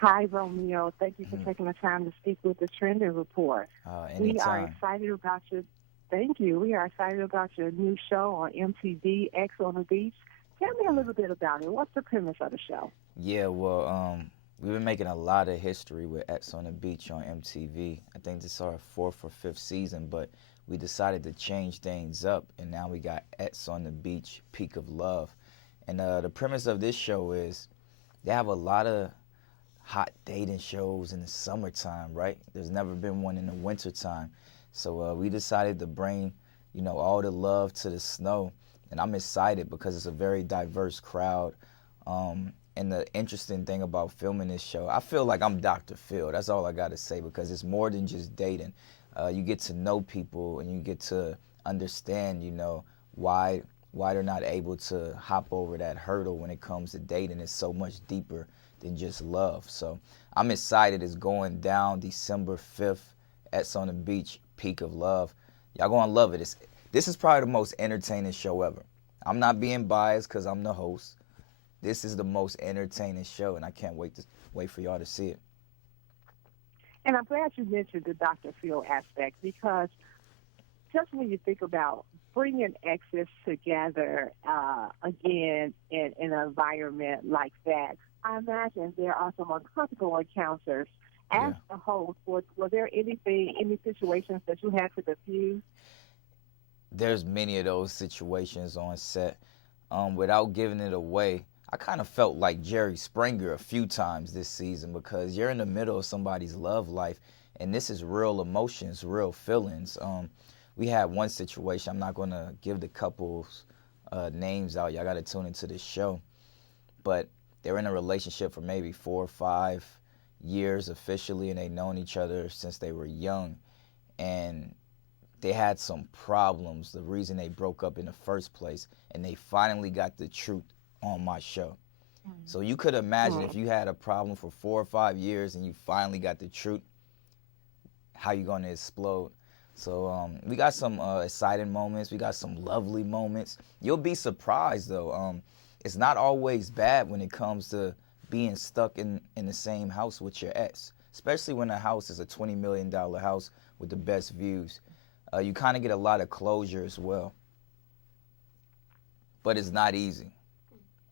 Hi, Romeo. Thank you for Mhm. taking the time to speak with the Trending Report. We are Anytime. excited about your. Thank you. We are excited about your new show on MTV, X on the Beach. Tell me a little bit about it. What's the premise of the show? Yeah, well, we've been making a lot of history with X on the Beach on MTV. I think this is our fourth or fifth season, but we decided to change things up, and now we got X on the Beach, Peak of Love. And the premise of this show is they have a lot of hot dating shows in the summertime, right? There's never been one in the wintertime. So we decided to bring, all the love to the snow. And I'm excited because it's a very diverse crowd. And the interesting thing about filming this show, I feel like I'm Dr. Phil. That's all I got to say because it's more than just dating. You get to know people and you get to understand, why they're not able to hop over that hurdle when it comes to dating. It's so much deeper than just love. So I'm excited. It's going down December 5th at on the Beach, Peak of Love. Y'all gonna love it. This is probably the most entertaining show ever. I'm not being biased because I'm the host. This is the most entertaining show, and I can't wait for y'all to see it. And I'm glad you mentioned the Dr. Phil aspect because just when you think about bringing exes together again in an environment like that, I imagine there are some uncomfortable encounters. As Yeah. the host, was there any situations that you had to diffuse? There's many of those situations on set. Without giving it away, I kind of felt like Jerry Springer a few times this season because you're in the middle of somebody's love life, and this is real emotions, real feelings. We had one situation. I'm not gonna give the couple's names out. Y'all gotta tune into this show, but they're in a relationship for maybe 4 or 5 years officially, and they've known each other since they were young, and they had some problems, the reason they broke up in the first place, and they finally got the truth on my show. So you could imagine if Mm. you had a problem for 4 or 5 years and you finally got the truth, how you gonna explode. So we got some exciting moments. We got some lovely moments. You'll be surprised though. It's not always bad when it comes to being stuck in the same house with your ex, especially when the house is a $20 million house with the best views. You kind of get a lot of closure as well, but it's not easy.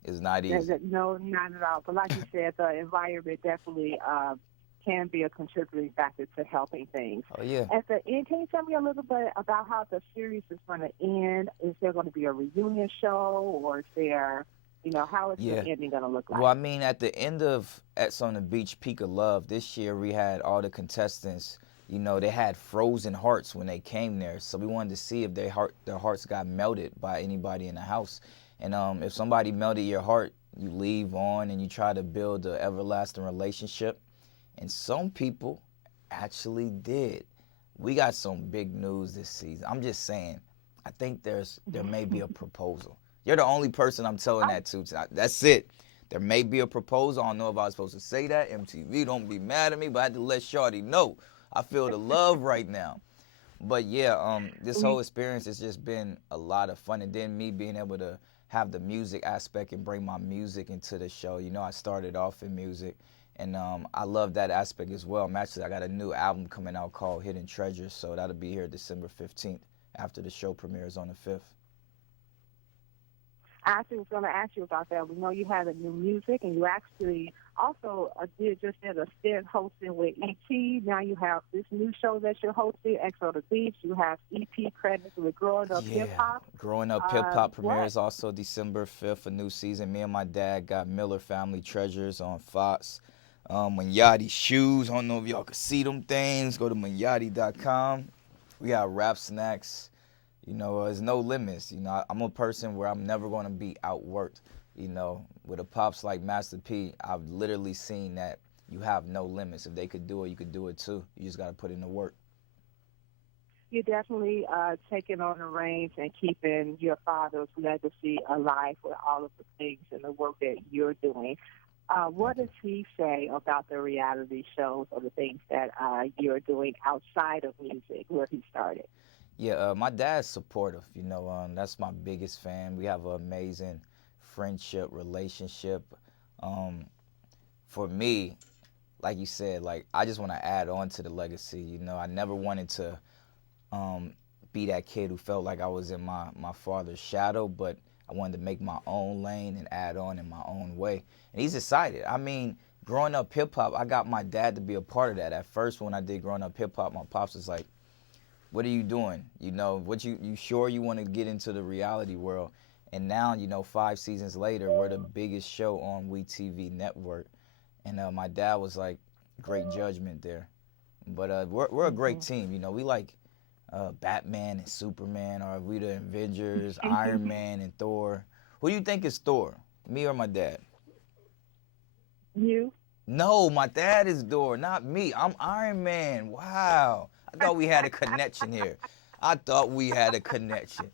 It's not easy. No, not at all. But like you said, the environment definitely can be a contributing factor to helping things. Oh yeah. At the end, can you tell me a little bit about how the series is going to end? Is there going to be a reunion show, or is there, how is the Yeah. ending going to look Well, I like? mean, at the end of X on the Beach Peak of Love this year, we had all the contestants. They had frozen hearts when they came there, so we wanted to see if their hearts got melted by anybody in the house. And if somebody melted your heart, you leave on and you try to build an everlasting relationship. And some people actually did. We got some big news this season. I'm just saying, I think there may be a proposal. You're the only person I'm telling Oh, that to tonight. That's it. There may be a proposal. I don't know if I was supposed to say that. MTV, don't be mad at me, but I had to let Shorty know. I feel the love right now. But yeah, this whole we experience has just been a lot of fun. And then me being able to have the music aspect and bring my music into the show. I started off in music, and I love that aspect as well. I got a new album coming out called Hidden Treasures, so that'll be here December 15th after the show premieres on the 5th. I actually was going to ask you about that. We know you had a new music, and you actually also did a stint hosting with ET. Now you have this new show that you're hosting, X on the Beach. You have EP credits with Growing Up Hip Yeah, Hop. Growing Up Hip Hop What? premieres also December 5th, a new season. Me and my dad got Miller Family Treasures on Fox. Manyatti shoes. I don't know if y'all can see them things. Go to manyatti.com. We got rap snacks. There's no limits. I'm a person where I'm never going to be outworked. With a pops like Master P, I've literally seen that you have no limits. If they could do it, you could do it too. You just got to put in the work. You're definitely taking on the reins and keeping your father's legacy alive with all of the things and the work that you're doing. What Thank you. does he say about the reality shows or the things that you're doing outside of music, where he started? Yeah, my dad's supportive. That's my biggest fan. We have an amazing friendship, relationship. Um, for me, like you said, like I just want to add on to the legacy. You know, I never wanted to be that kid who felt like I was in my father's shadow, but I wanted to make my own lane and add on in my own way. And he's excited. I mean, growing up hip hop, I got my dad to be a part of that. At first, when I did growing up hip hop, my pops was like, "What are you doing? You know, what you sure you want to get into the reality world?" And now, you know, 5 seasons later, we're the biggest show on WeTV network. And my dad was like, great judgment there. But we're a great team. You know, we like Batman and Superman, or we the Avengers, Iron Man and Thor. Who do you think is Thor? Me or my dad? You? No, my dad is Thor, not me. I'm Iron Man. Wow. I thought we had a connection here. I thought we had a connection.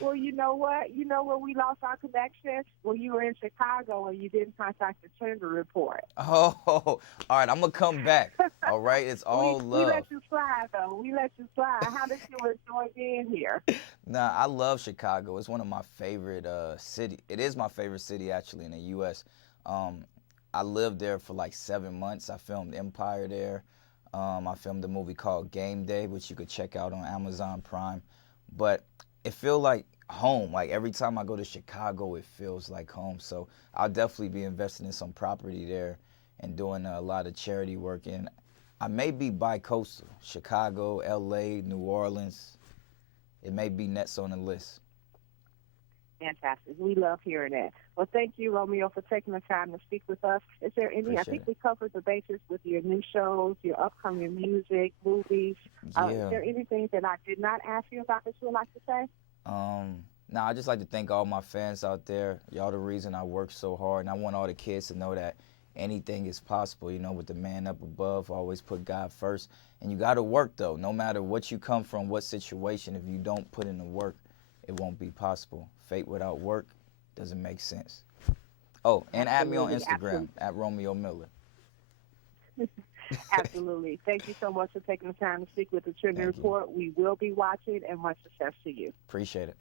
Well, you know what? You know where we lost our connection? When you were in Chicago and you didn't contact the Trigger Report. Oh, all right. I'm going to come back. All right. It's all love. We let you slide, though. We let you slide. How did you enjoy being here? Nah, I love Chicago. It's one of my favorite city. It is my favorite city, actually, in the U.S. I lived there for like 7 months. I filmed Empire there. I filmed a movie called Game Day, which you could check out on Amazon Prime. But it feels like home. Like every time I go to Chicago, it feels like home. So I'll definitely be investing in some property there and doing a lot of charity work. And I may be bi-coastal, Chicago, L.A., New Orleans. It may be next on the list. Fantastic. We love hearing that. Well, thank you, Romeo, for taking the time to speak with us. Is there any, Appreciate I think it. we covered the basis with your new shows, your upcoming music, movies. Yeah. Is there anything that I did not ask you about that you would like to say? Now, I just like to thank all my fans out there. Y'all the reason I work so hard, and I want all the kids to know that anything is possible. You know, with the man up above, always put God first. And you got to work, though. No matter what you come from, what situation, if you don't put in the work, it won't be possible. Fate without work doesn't make sense. Oh, and add me on Instagram, at Romeo Miller. Absolutely. Thank you so much for taking the time to speak with the Trigger Report. We will be watching, and much success to you. Appreciate it.